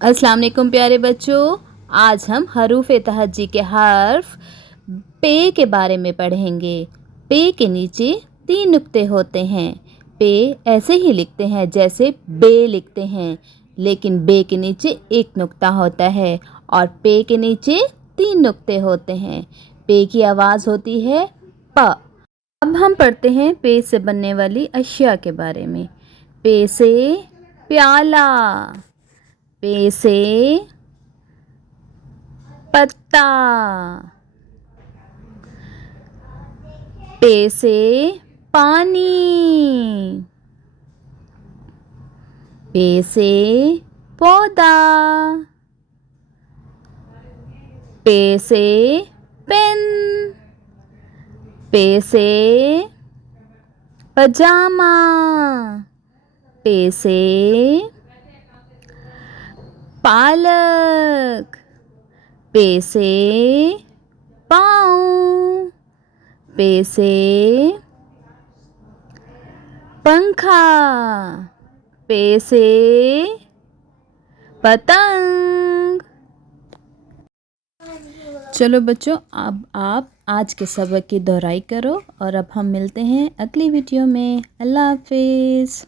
अस्सलाम वालेकुम प्यारे बच्चों। आज हम हरूफ तहज्जी के हर्फ पे के बारे में पढ़ेंगे। पे के नीचे 3 नुक्ते होते हैं। पे ऐसे ही लिखते हैं जैसे बे लिखते हैं, लेकिन बे के नीचे 1 नुक्ता होता है और पे के नीचे 3 नुक्ते होते हैं। पे की आवाज़ होती है प। अब हम पढ़ते हैं पे से बनने वाली अशिया के बारे में। पे से प्याला, पे से पत्ता, पे से पानी, पे से पौधा, पे से पेन, पे से पजामा, पे से पालक, पे से पाँव, पे से पंखा, पे से पतंग। चलो बच्चों, अब आप आज के सबक की दोहराई करो और अब हम मिलते हैं अगली वीडियो में। अल्लाह हाफिज़।